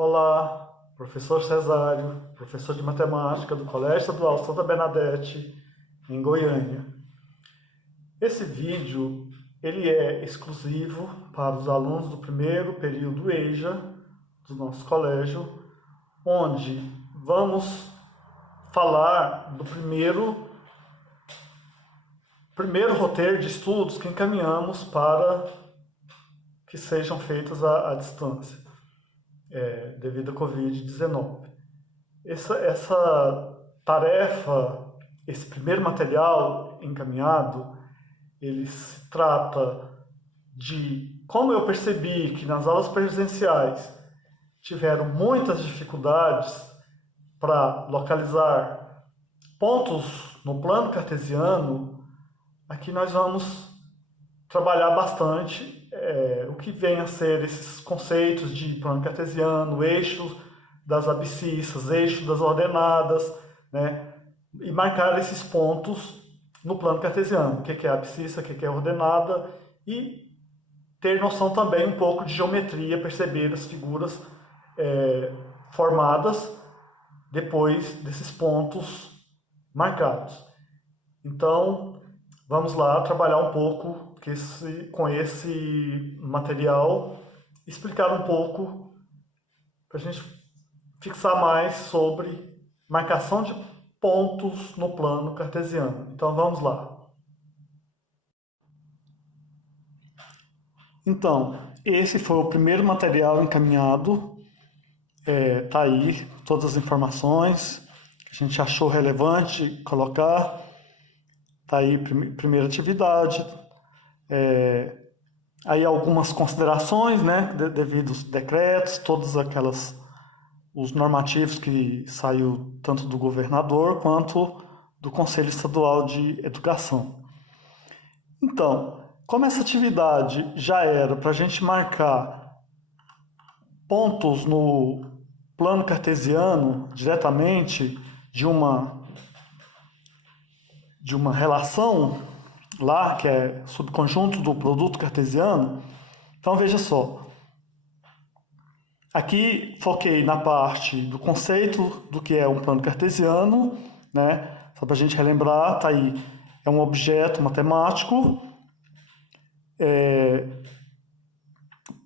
Olá, professor Cesário, professor de matemática do Colégio Estadual Santa Bernadette, em Goiânia. Esse vídeo ele é exclusivo para os alunos do primeiro período EJA do nosso colégio, onde vamos falar do primeiro roteiro de estudos que encaminhamos para que sejam feitos à distância. Devido à Covid-19. Essa tarefa, esse primeiro material encaminhado, ele se trata de como eu percebi que nas aulas presenciais tiveram muitas dificuldades para localizar pontos no plano cartesiano. Aqui nós vamos trabalhar bastante o que vem a ser esses conceitos de plano cartesiano, eixo das abscissas, eixo das ordenadas, né? E marcar esses pontos no plano cartesiano, o que é abscissa, o que é ordenada, e ter noção também um pouco de geometria, perceber as figuras formadas depois desses pontos marcados. Então, vamos lá trabalhar um pouco com esse material, explicar um pouco para a gente fixar mais sobre marcação de pontos no plano cartesiano. Então vamos lá. Então, esse foi o primeiro material encaminhado. Tá aí todas as informações que a gente achou relevante colocar. Tá aí primeira atividade. Aí algumas considerações, né, devido aos decretos, os normativos que saiu tanto do governador quanto do Conselho Estadual de Educação. Então, como essa atividade já era para a gente marcar pontos no plano cartesiano diretamente de uma relação lá, que é subconjunto do produto cartesiano. Então veja só, aqui foquei na parte do conceito do que é um plano cartesiano, né? Só para a gente relembrar, tá aí, é um objeto matemático,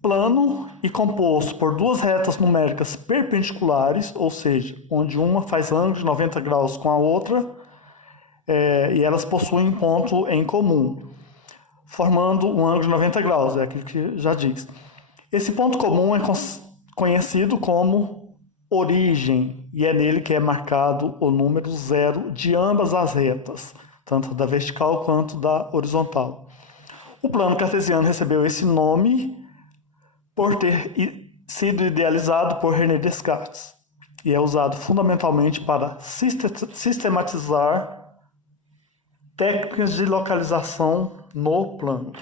plano e composto por duas retas numéricas perpendiculares, ou seja, onde uma faz ângulo de 90 graus com a outra, e elas possuem um ponto em comum, formando um ângulo de 90 graus, é aquilo que já diz. Esse ponto comum é conhecido como origem, e é nele que é marcado o número 0 de ambas as retas, tanto da vertical quanto da horizontal. O plano cartesiano recebeu esse nome por ter sido idealizado por René Descartes, e é usado fundamentalmente para sistematizar técnicas de localização no plano.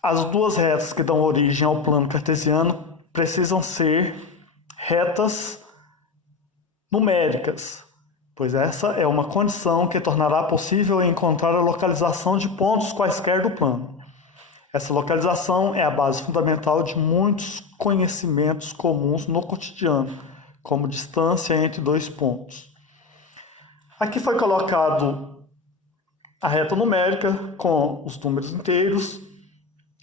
As duas retas que dão origem ao plano cartesiano precisam ser retas numéricas, pois essa é uma condição que tornará possível encontrar a localização de pontos quaisquer do plano. Essa localização é a base fundamental de muitos conhecimentos comuns no cotidiano, como distância entre dois pontos. Aqui foi colocado a reta numérica com os números inteiros,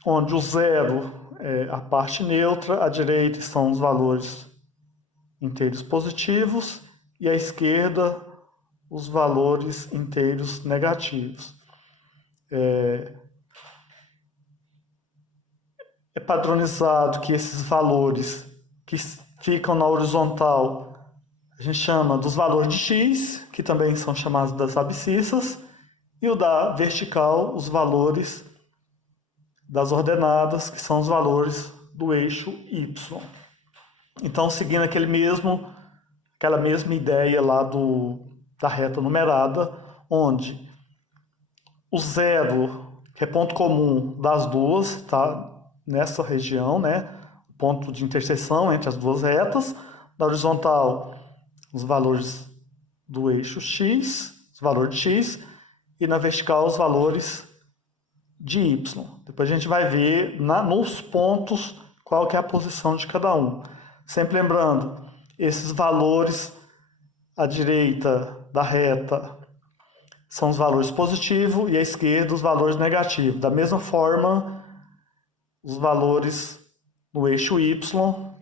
onde o 0 é a parte neutra, à direita são os valores inteiros positivos e à esquerda os valores inteiros negativos. É padronizado que esses valores que ficam na horizontal a gente chama dos valores de x, que também são chamados das abscissas, e o da vertical, os valores das ordenadas, que são os valores do eixo y. Então, seguindo aquela mesma ideia lá da reta numerada, onde o 0, que é ponto comum das duas, está nessa região, né? Ponto de interseção entre as duas retas. Na horizontal, os valores do eixo x, os valores de x, e na vertical, os valores de y. Depois a gente vai ver nos pontos qual que é a posição de cada um. Sempre lembrando, esses valores à direita da reta são os valores positivos e à esquerda os valores negativos. Da mesma forma, os valores no eixo y,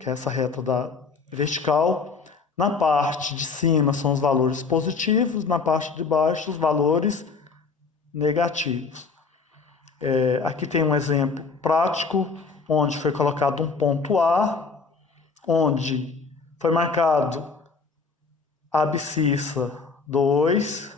que é essa reta da vertical, na parte de cima são os valores positivos, na parte de baixo os valores negativos. Aqui tem um exemplo prático, onde foi colocado um ponto A, onde foi marcado a abscissa 2.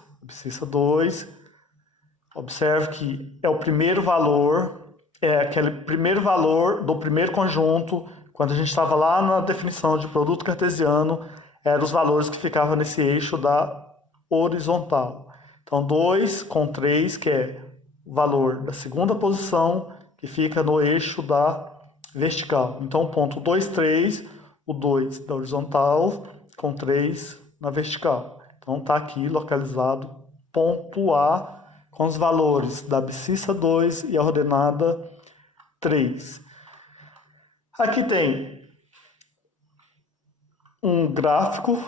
Observe que é o primeiro valor, é aquele primeiro valor do primeiro conjunto. Quando a gente estava lá na definição de produto cartesiano, eram os valores que ficavam nesse eixo da horizontal. Então, 2 com 3, que é o valor da segunda posição, que fica no eixo da vertical. Então, ponto 2, 3, o 2 da horizontal com 3 na vertical. Então, está aqui localizado ponto A com os valores da abscissa 2 e a ordenada 3. Aqui tem um gráfico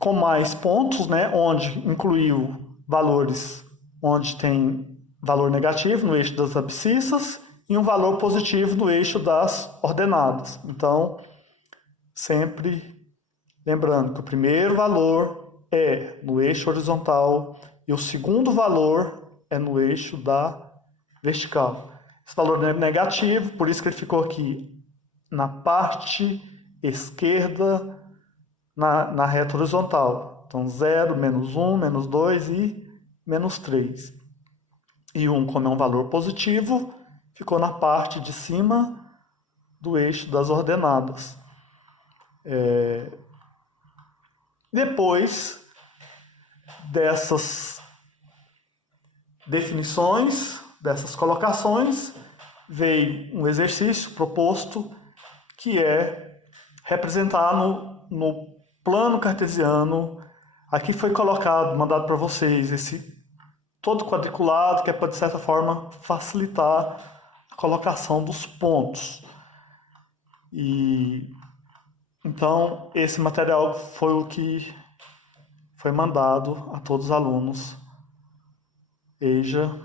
com mais pontos, né, onde incluiu valores onde tem valor negativo no eixo das abscissas e um valor positivo no eixo das ordenadas. Então, sempre lembrando que o primeiro valor é no eixo horizontal e o segundo valor é no eixo da vertical. Esse valor é negativo, por isso que ele ficou aqui na parte esquerda na reta horizontal. Então, 0, menos 1, menos 2 e menos 3. E 1, como é um valor positivo, ficou na parte de cima do eixo das ordenadas. Depois dessas definições, dessas colocações, veio um exercício proposto que é representar no plano cartesiano. Aqui foi colocado, mandado para vocês, esse todo quadriculado, que é para, de certa forma, facilitar a colocação dos pontos. Então, esse material foi o que foi mandado a todos os alunos EJA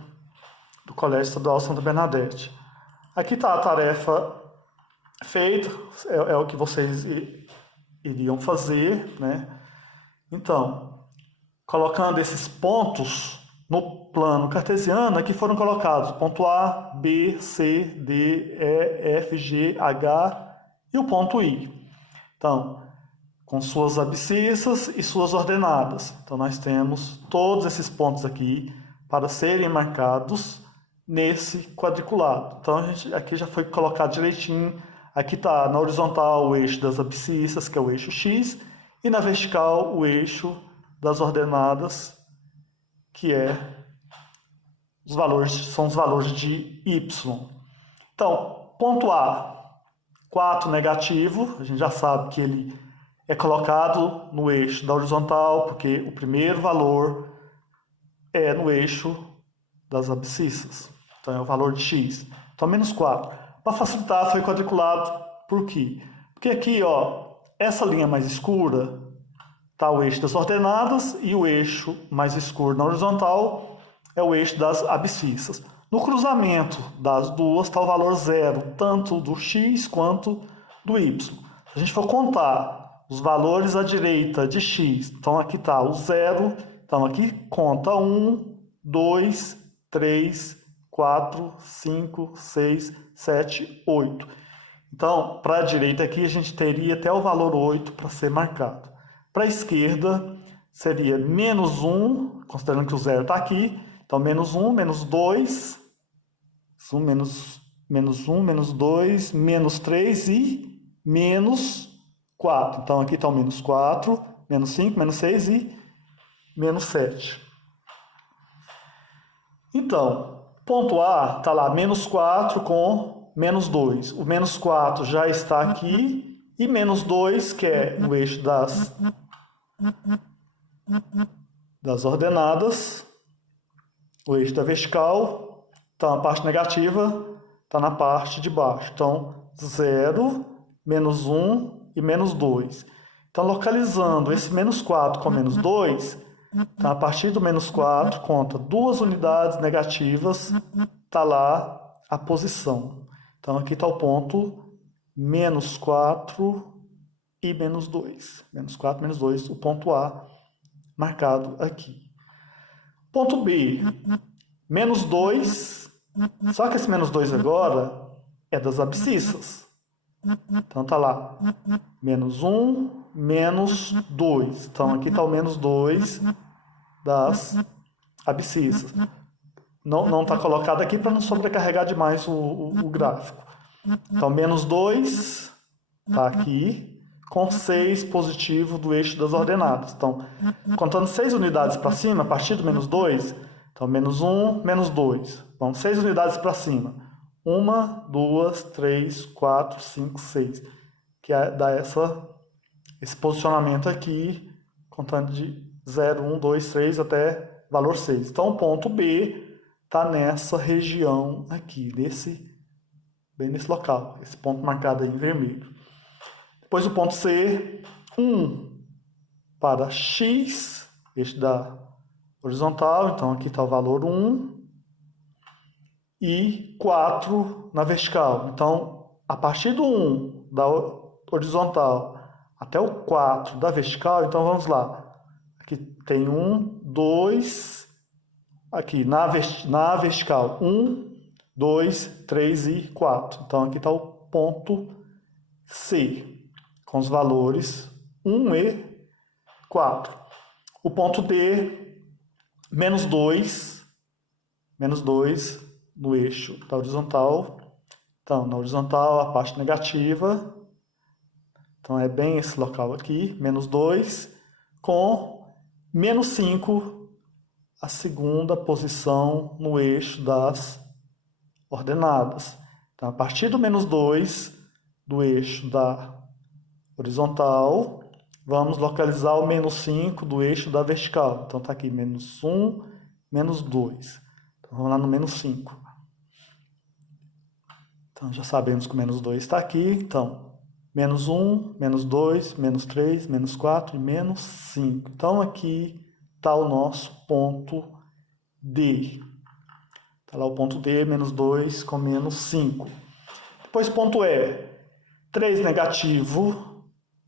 do Colégio Estadual Santa Bernadette. Aqui está a tarefa feita, é o que vocês iriam fazer, né? Então, colocando esses pontos no plano cartesiano, aqui foram colocados ponto A, B, C, D, E, F, G, H e o ponto I. Então, com suas abscissas e suas ordenadas. Então, nós temos todos esses pontos aqui para serem marcados nesse quadriculado. Então, aqui já foi colocado direitinho. Aqui está na horizontal o eixo das abscissas, que é o eixo X, e na vertical o eixo das ordenadas, que são os valores de Y. Então, ponto A, 4 negativo, a gente já sabe que ele é colocado no eixo da horizontal, porque o primeiro valor é no eixo das abscissas. Então, é o valor de X. Então, menos 4. Para facilitar, foi quadriculado. Por quê? Porque aqui, ó, essa linha mais escura está o eixo das ordenadas e o eixo mais escuro na horizontal é o eixo das abscissas. No cruzamento das duas está o valor 0, tanto do X quanto do Y. Se a gente for contar os valores à direita de X, então aqui está o 0, então aqui conta 1, 2, 3, 4, 5, 6, 7, 8. Então, para a direita aqui, a gente teria até o valor 8 para ser marcado. Para a esquerda, seria menos 1, considerando que o 0 está aqui. Então, menos 1, menos 2, menos 1, menos 2, menos 3 e menos 4. Então, aqui está o menos 4, menos 5, menos 6 e menos 7. Então, ponto A está lá, menos 4 com menos 2. O menos 4 já está aqui. E menos 2, que é no eixo das ordenadas, o eixo da vertical, Então, a parte negativa está na parte de baixo. Então, 0, menos 1 e menos 2. Então, localizando esse menos 4 com menos 2, então, a partir do menos 4, conta duas unidades negativas, está lá a posição. Então, aqui está o ponto menos 4 e menos 2. Menos 4, menos 2, o ponto A marcado aqui. Ponto B, menos 2, só que esse menos 2 agora é das abscissas. Então tá lá, menos 1, menos 2. Então aqui está o menos 2 das abscissas. Não está colocado aqui para não sobrecarregar demais o gráfico. Então menos 2 está aqui, com 6 positivo do eixo das ordenadas. Então, contando 6 unidades para cima, a partir do menos 2, então menos 1, menos 2. Então, 6 unidades para cima. 1, 2, 3, 4, 5, 6. Que dá esse posicionamento aqui, contando de 0, 1, 2, 3 até valor 6. Então, o ponto B está nessa região aqui, bem nesse local. Esse ponto marcado aí em vermelho. Depois o ponto C, 1 para x, eixo da horizontal, então aqui está o valor 1, e 4 na vertical. Então, a partir do 1 da horizontal até o 4 da vertical, então vamos lá. Aqui tem 1, 2, aqui na vertical, 1, 2, 3 e 4. Então aqui está o ponto C, com os valores 1 e 4. O ponto D, menos 2 no eixo da horizontal. Então, na horizontal, a parte negativa. Então, é bem esse local aqui, menos 2, com menos 5, a segunda posição no eixo das ordenadas. Então, a partir do menos 2, do eixo da horizontal, vamos localizar o menos 5 do eixo da vertical. Então, está aqui menos 1, menos 2. Então, vamos lá no menos 5. Então, já sabemos que o menos 2 está aqui. Então, menos 1, menos 2, menos 3, menos 4 e menos 5. Então, aqui está o nosso ponto D. Está lá o ponto D, menos 2 com menos 5. Depois, ponto E, 3 negativo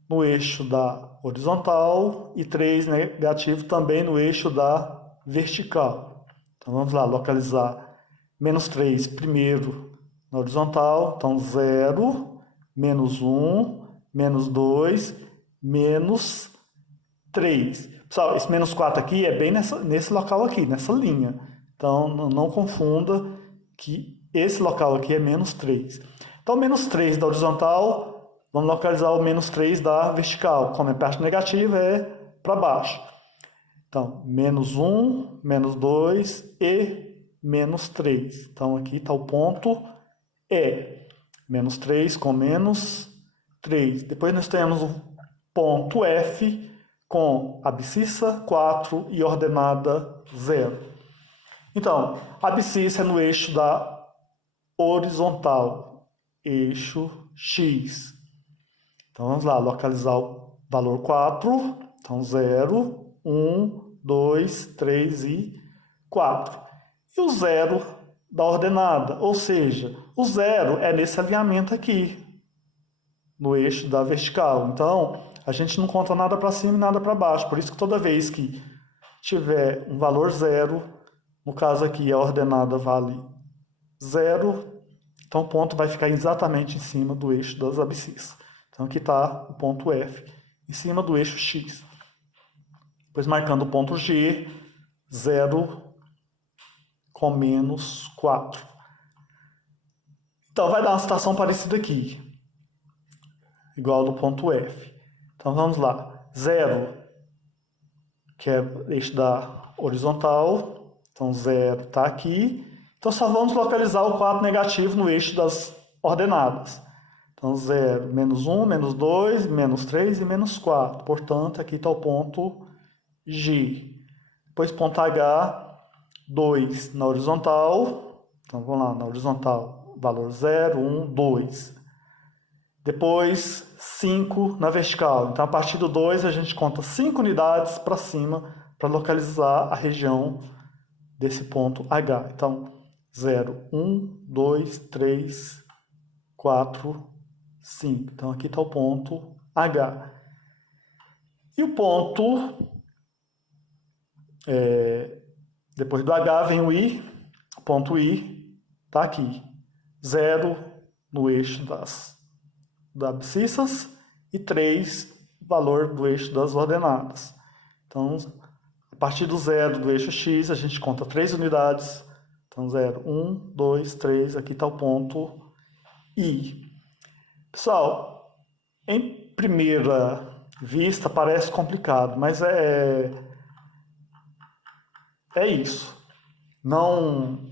no eixo da horizontal e 3 negativo também no eixo da vertical. Então, vamos lá, localizar menos 3 primeiro na horizontal. Então, 0, menos 1, menos 2, menos 3. Pessoal, esse menos 4 aqui é bem nesse local aqui, nessa linha. Então, não confunda que esse local aqui é menos 3. Então, menos 3 da horizontal, vamos localizar o menos 3 da vertical. Como é parte negativa, é para baixo. Então, menos 1, menos 2 e menos 3. Então, aqui está o ponto E. Menos 3 com menos 3. Depois nós temos o ponto F com abscissa 4 e ordenada 0. Então, a abscissa é no eixo da horizontal, eixo X. Então, vamos lá, localizar o valor 4. Então, 0, 1, 2, 3 e 4. E o 0 da ordenada, ou seja, o 0 é nesse alinhamento aqui, no eixo da vertical. Então, a gente não conta nada para cima e nada para baixo. Por isso que toda vez que tiver um valor 0, no caso aqui a ordenada vale 0, então o ponto vai ficar exatamente em cima do eixo das abscissas. Então aqui está o ponto F, em cima do eixo X. Depois marcando o ponto G, 0 com menos 4. Então vai dar uma situação parecida aqui, igual do ponto F. Então vamos lá, 0, que é o eixo da horizontal, então 0 está aqui. Então só vamos localizar o 4 negativo no eixo das ordenadas. Então 0, menos 1, menos 2, menos 3 e menos 4. Portanto, aqui está o ponto G. Depois ponto H, 2 na horizontal, Então, vamos lá, na horizontal, valor 0, 1, 2. Depois, 5 na vertical. Então, a partir do 2, a gente conta 5 unidades para cima para localizar a região desse ponto H. Então, 0, 1, 2, 3, 4, 5. Então, aqui está o ponto H. E o ponto, depois do H vem o I, o ponto I está aqui. 0 no eixo das abscissas e 3, valor do eixo das ordenadas. Então, a partir do 0 do eixo X, a gente conta 3 unidades. Então, 0, 1, 2, 3, aqui está o ponto I. Pessoal, em primeira vista parece complicado, mas é isso. Não,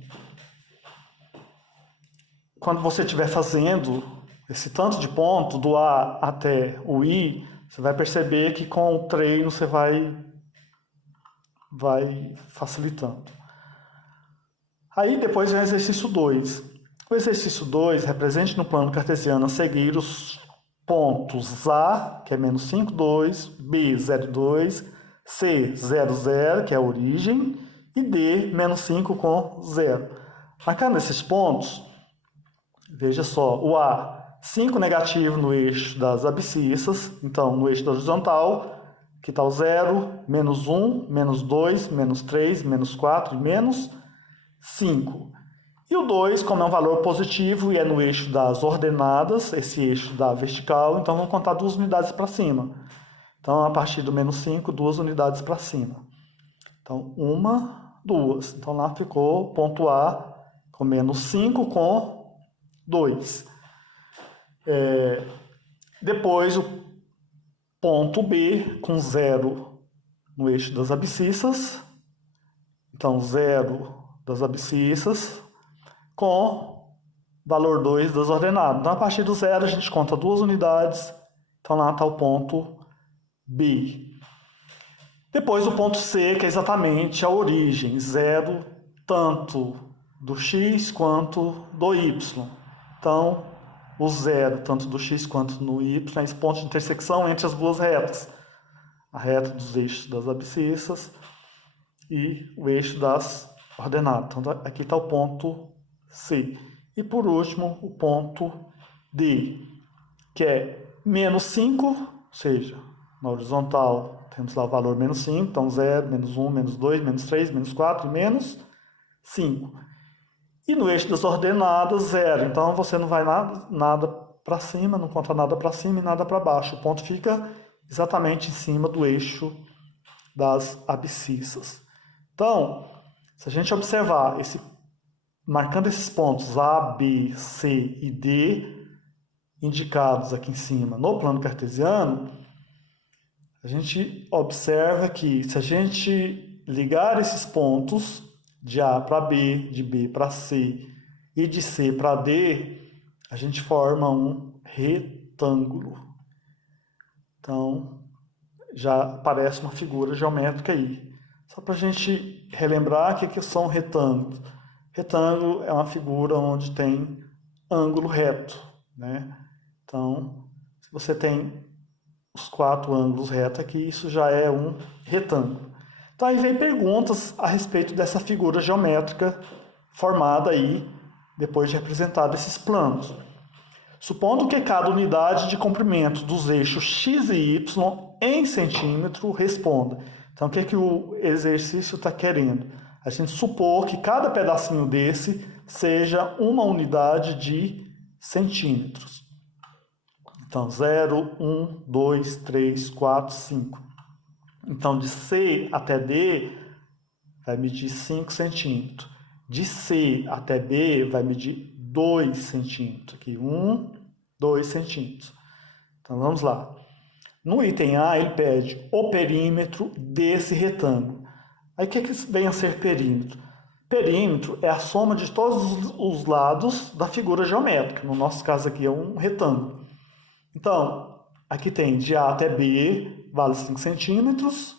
quando você estiver fazendo esse tanto de ponto, do A até o I, você vai perceber que com o treino você vai facilitando. Aí depois vem o exercício 2. O exercício 2 represente no plano cartesiano a seguir os pontos A, que é menos 5, 2, B, 0, 2, C, 0, 0, que é a origem, e D, menos 5 com 0. Marcando esses pontos, veja só, o A, 5 negativo no eixo das abscissas, então no eixo da horizontal, que está o 0, menos 1, menos 2, menos 3, menos 4 e menos 5. E o 2, como é um valor positivo e é no eixo das ordenadas, esse eixo da vertical, então vamos contar 2 unidades para cima. Então, a partir do menos 5, 2 unidades para cima. Então, 1, 2. Então, lá ficou ponto A com menos 5 com 2. Depois, o ponto B com 0 no eixo das abscissas. Então, 0 das abscissas com valor 2 das ordenadas. Então, a partir do 0, a gente conta 2 unidades. Então, lá está o ponto B. Depois, o ponto C, que é exatamente a origem. 0, tanto do x quanto do y. Então, o 0, tanto do x quanto no y, é esse ponto de intersecção entre as duas retas. A reta dos eixos das abscissas e o eixo das ordenadas. Então, aqui está o ponto C. E, por último, o ponto D, que é menos 5, ou seja, na horizontal temos lá o valor menos 5, então 0, menos 1, menos 2, menos 3, menos 4 e menos 5. E no eixo das ordenadas, 0. Então, você não vai nada para cima, não conta nada para cima e nada para baixo. O ponto fica exatamente em cima do eixo das abscissas. Então, se a gente observar, marcando esses pontos A, B, C e D, indicados aqui em cima no plano cartesiano, a gente observa que se a gente ligar esses pontos de A para B, de B para C e de C para D, a gente forma um retângulo. Então, já aparece uma figura geométrica aí. Só para a gente relembrar o que são retângulos. Retângulo é uma figura onde tem ângulo reto, né? Então, se você tem os 4 ângulos retos aqui, isso já é um retângulo. Então, aí vem perguntas a respeito dessa figura geométrica formada aí, depois de representar esses planos. Supondo que cada unidade de comprimento dos eixos x e y em centímetro responda. Então, o que o exercício está querendo? A gente supor que cada pedacinho desse seja uma unidade de centímetros. Então, 0, 1, 2, 3, 4, 5. Então, de C até D, vai medir 5 centímetros. De C até B, vai medir 2 centímetros. Aqui, 1, 2 centímetros. Então, vamos lá. No item A, ele pede o perímetro desse retângulo. Aí, o que vem a ser perímetro? Perímetro é a soma de todos os lados da figura geométrica. No nosso caso aqui é um retângulo. Então, aqui tem de A até B, vale 5 centímetros.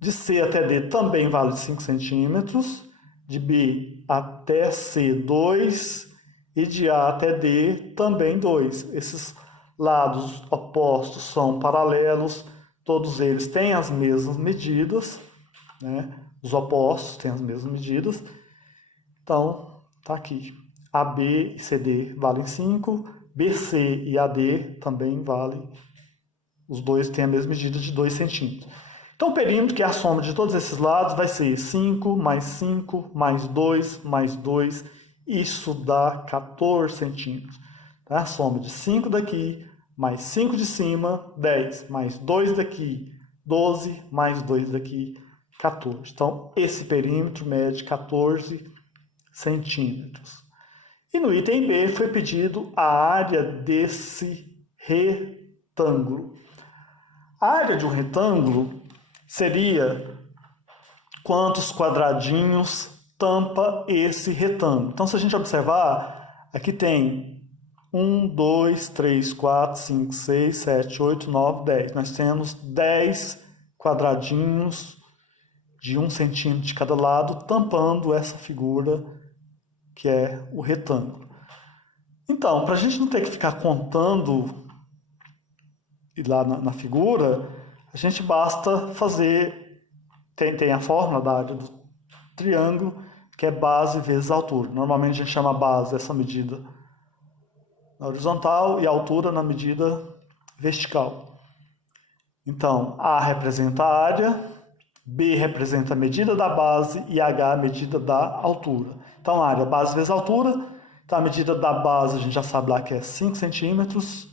De C até D também vale 5 centímetros. de B até C, 2, e de A até D, também 2. Esses lados opostos são paralelos, todos eles têm as mesmas medidas, né? Os opostos têm as mesmas medidas. Então, tá aqui. AB e CD valem 5, BC e AD também valem, os dois têm a mesma medida de 2 centímetros. Então, o perímetro, que é a soma de todos esses lados, vai ser 5 mais 5 mais 2 mais 2. Isso dá 14 centímetros. Tá? A soma de 5 daqui, mais 5 de cima, 10. Mais 2 daqui, 12. Mais 2 daqui, 14. Então, esse perímetro mede 14 centímetros. E no item B foi pedido a área desse retângulo. A área de um retângulo seria quantos quadradinhos tampa esse retângulo. Então, se a gente observar, aqui tem 1, 2, 3, 4, 5, 6, 7, 8, 9, 10. Nós temos 10 quadradinhos de 1 centímetro de cada lado, tampando essa figura que é o retângulo. Então, para a gente não ter que ficar contando lá na figura, a gente basta fazer, tem a fórmula da área do triângulo, que é base vezes altura. Normalmente a gente chama base essa medida na horizontal e altura na medida vertical. Então, A representa a área, B representa a medida da base e H a medida da altura. Então, a área base vezes altura, então a medida da base a gente já sabe lá que é 5 centímetros.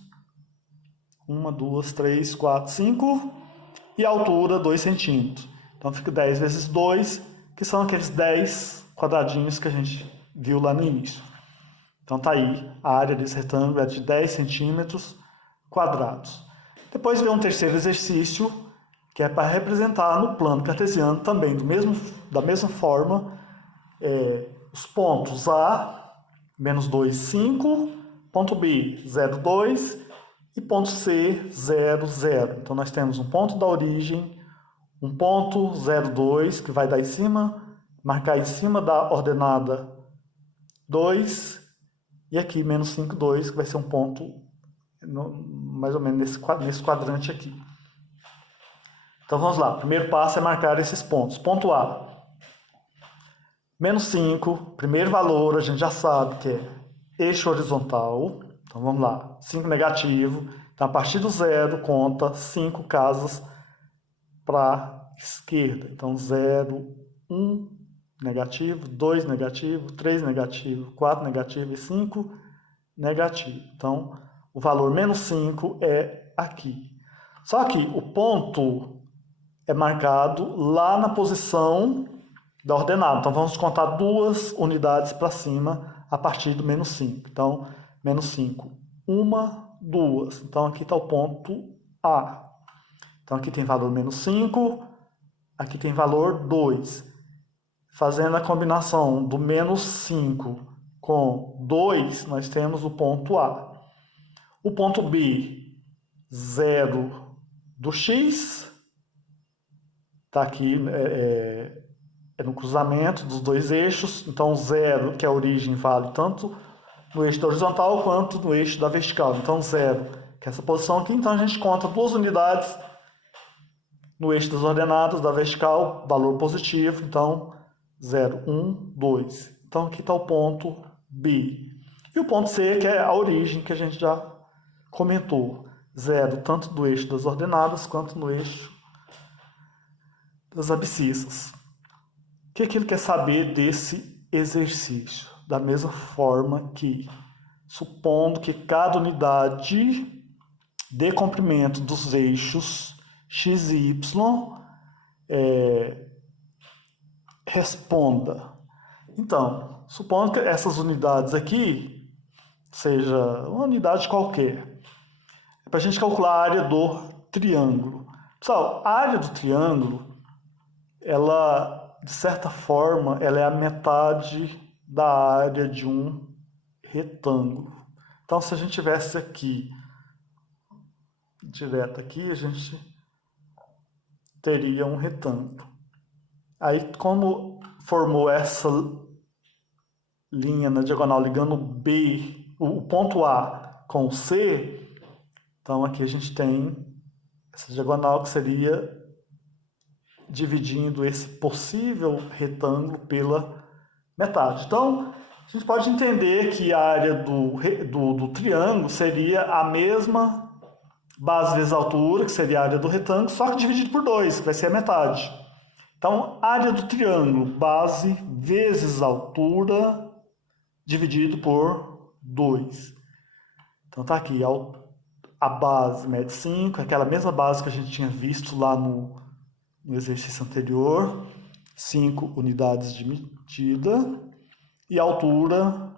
1, 2, 3, 4, 5. E a altura, 2 centímetros. Então, fica 10 vezes 2, que são aqueles 10 quadradinhos que a gente viu lá no início. Então, tá aí, a área desse retângulo é de 10 centímetros quadrados. Depois vem um terceiro exercício, que é para representar no plano cartesiano também da mesma forma, os pontos A, menos 2, 5, ponto B, 0, 2 e ponto C, 0, 0. Então, nós temos um ponto da origem, um ponto 0, 2, que vai dar em cima, marcar em cima da ordenada 2, e aqui, menos 5, 2, que vai ser um ponto mais ou menos nesse quadrante aqui. Então, vamos lá. O primeiro passo é marcar esses pontos. Ponto A. Menos 5, primeiro valor, a gente já sabe que é eixo horizontal. Então, vamos lá. 5 negativo. Então, a partir do 0, conta 5 casas para a esquerda. Então, 0, 1 negativo, 2 negativo, 3 negativo, 4 negativo e 5 negativo. Então, o valor menos 5 é aqui. Só que o ponto é marcado lá na posição da ordenada. Então, vamos contar 2 unidades para cima a partir do menos 5. Então, menos 5, 1, 2. Então, aqui está o ponto A. Então, aqui tem valor menos 5, aqui tem valor 2. Fazendo a combinação do menos 5 com 2, nós temos o ponto A. O ponto B, 0 do x, está aqui no cruzamento dos dois eixos. Então, 0, que é a origem, vale tanto no eixo da horizontal quanto no eixo da vertical. Então, 0, que é essa posição aqui. Então, a gente conta 2 unidades no eixo das ordenadas da vertical, valor positivo. Então, 0, 1, 2. Então, aqui está o ponto B. E o ponto C, que é a origem que a gente já comentou. 0, tanto do eixo das ordenadas quanto no eixo das abscissas. O que ele quer saber desse exercício? Da mesma forma que, supondo que cada unidade de comprimento dos eixos x e y responda. Então, supondo que essas unidades aqui seja uma unidade qualquer, é para a gente calcular a área do triângulo. Pessoal, a área do triângulo, ela, de certa forma, ela é a metade da área de um retângulo. Então, se a gente tivesse aqui, direto aqui, a gente teria um retângulo. Aí, como formou essa linha na diagonal ligando o ponto A com o C, então aqui a gente tem essa diagonal que seria dividindo esse possível retângulo pela metade. Então, a gente pode entender que a área do triângulo seria a mesma base vezes altura, que seria a área do retângulo, só que dividido por 2, que vai ser a metade. Então, área do triângulo, base vezes altura, dividido por 2. Então, tá aqui, a base mede 5, aquela mesma base que a gente tinha visto lá no exercício anterior, 5 unidades de medida, e a altura,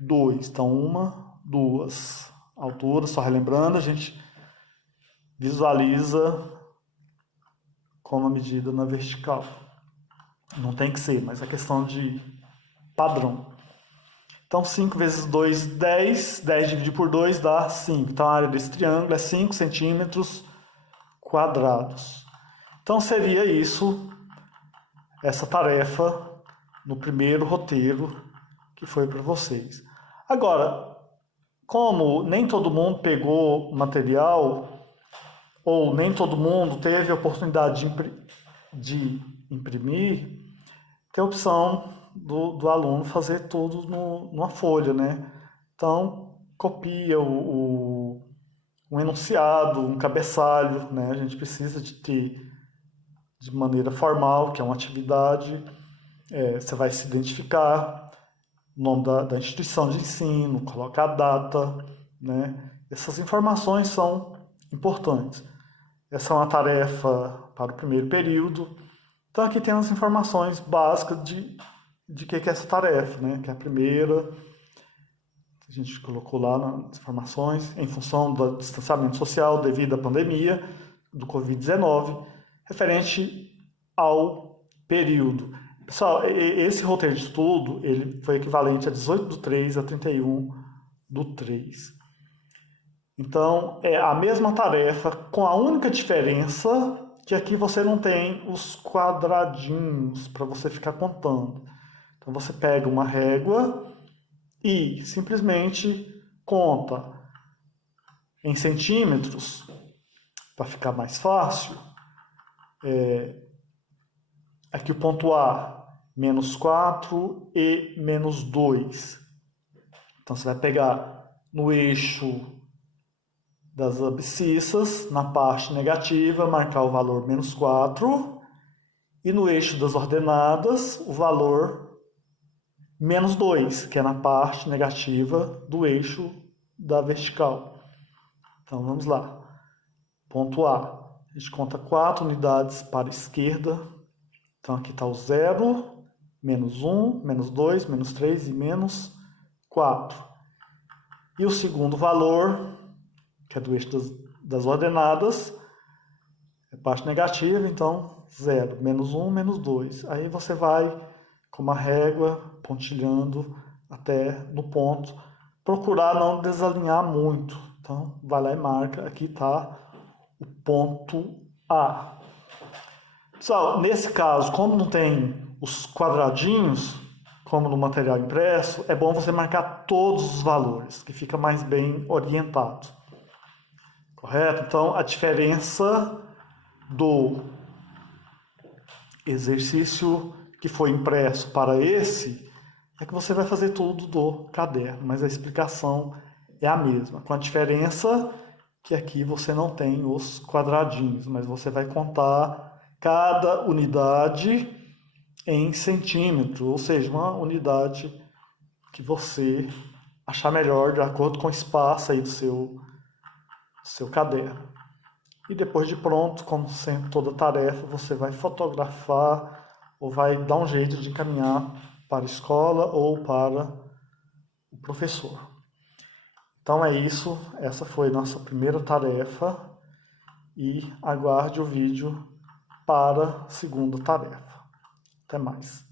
2. Então, 1, 2. Altura, só relembrando, a gente visualiza como a medida na vertical. Não tem que ser, mas é questão de padrão. Então, 5 vezes 2, 10. 10 dividido por 2 dá 5. Então, a área desse triângulo é 5 centímetros quadrados. Então, seria isso, essa tarefa no primeiro roteiro que foi para vocês. Agora, como nem todo mundo pegou material, ou nem todo mundo teve a oportunidade de imprimir, tem a opção do aluno fazer tudo numa folha, né? Então, copia um enunciado, um cabeçalho, né? A gente precisa de ter de maneira formal, que é uma atividade, você vai se identificar, o nome da instituição de ensino, colocar a data, né? Essas informações são importantes. Essa é uma tarefa para o primeiro período. Então aqui tem as informações básicas de que é essa tarefa, né? Que é a primeira, a gente colocou lá nas informações, em função do distanciamento social devido à pandemia do Covid-19, referente ao período. Pessoal, esse roteiro de estudo ele foi equivalente a 18/3 a 31/3. Então, é a mesma tarefa, com a única diferença que aqui você não tem os quadradinhos para você ficar contando. Então, você pega uma régua e simplesmente conta em centímetros, para ficar mais fácil. Aqui o ponto A, menos 4 e menos 2. Então, você vai pegar no eixo das abscissas, na parte negativa, marcar o valor menos 4, e no eixo das ordenadas, o valor menos 2, que é na parte negativa do eixo da vertical. Então, vamos lá. Ponto A, a gente conta 4 unidades para a esquerda. Então, aqui está o 0, menos 1, menos 2, menos 3 e menos 4. E o segundo valor, que é do eixo das ordenadas, é parte negativa, então 0, menos 1, menos 2. Aí você vai com uma régua pontilhando até no ponto, procurar não desalinhar muito. Então vai lá e marca, aqui está o ponto A. Pessoal, nesse caso, como não tem os quadradinhos, como no material impresso, é bom você marcar todos os valores, que fica mais bem orientado. Correto? Então, a diferença do exercício que foi impresso para esse é que você vai fazer tudo do caderno, mas a explicação é a mesma, com a diferença que aqui você não tem os quadradinhos, mas você vai contar cada unidade em centímetro, ou seja, uma unidade que você achar melhor de acordo com o espaço aí do seu caderno. E depois de pronto, como sempre toda tarefa, você vai fotografar ou vai dar um jeito de encaminhar para a escola ou para o professor. Então é isso, essa foi nossa primeira tarefa e aguarde o vídeo para a segunda tarefa. Até mais.